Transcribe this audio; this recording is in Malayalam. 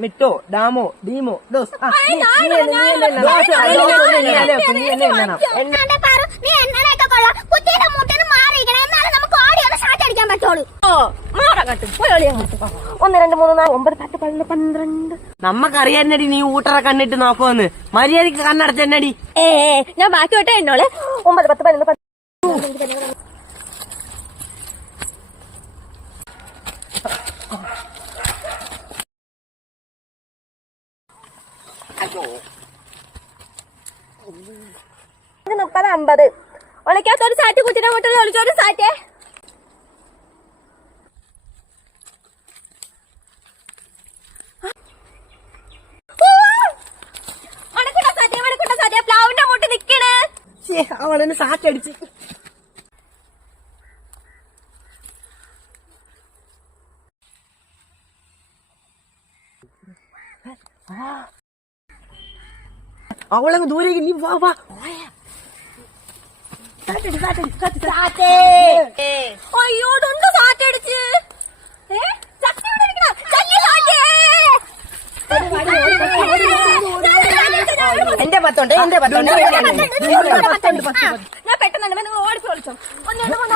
മിട്ടോ ഡാമോ ഡീമോ ഡോസ്. ഒന്ന് രണ്ട് മൂന്ന് നാല് ഒമ്പത് പത്ത് പതിനൊന്ന് പന്ത്രണ്ട്. നമ്മക്കറിയാന്നടി നീ ഊട്ടറ കണ്ണിട്ട് നോക്കുമെന്ന് മര്യാദയ്ക്ക് കണ്ണടച്ചെന്നടി ഏ ഞാൻ ബാക്കി വട്ടേ എന്നോളെ ഒമ്പത് പത്ത് പതിനൊന്ന് ഇത് മുപ്പത് അമ്പത് ഒളിക്കാത്ത ഒരു സാറ്റ് കുത്തിനെ മുട്ടിൽ ഒളിച്ചൊരു സാറ്റേ? അവളെന്നെ സാറ്റടിച്ച് അവളങ്ങ് ദൂരേക്ക് നീ വാ വാ. അയ്യോ സാറ്റടിച്ച് എന്റെ പത്തുണ്ട് എന്റെ പത്തുണ്ട്. ഞാൻ പെട്ടെന്ന് ഓടിച്ചു ഒന്ന്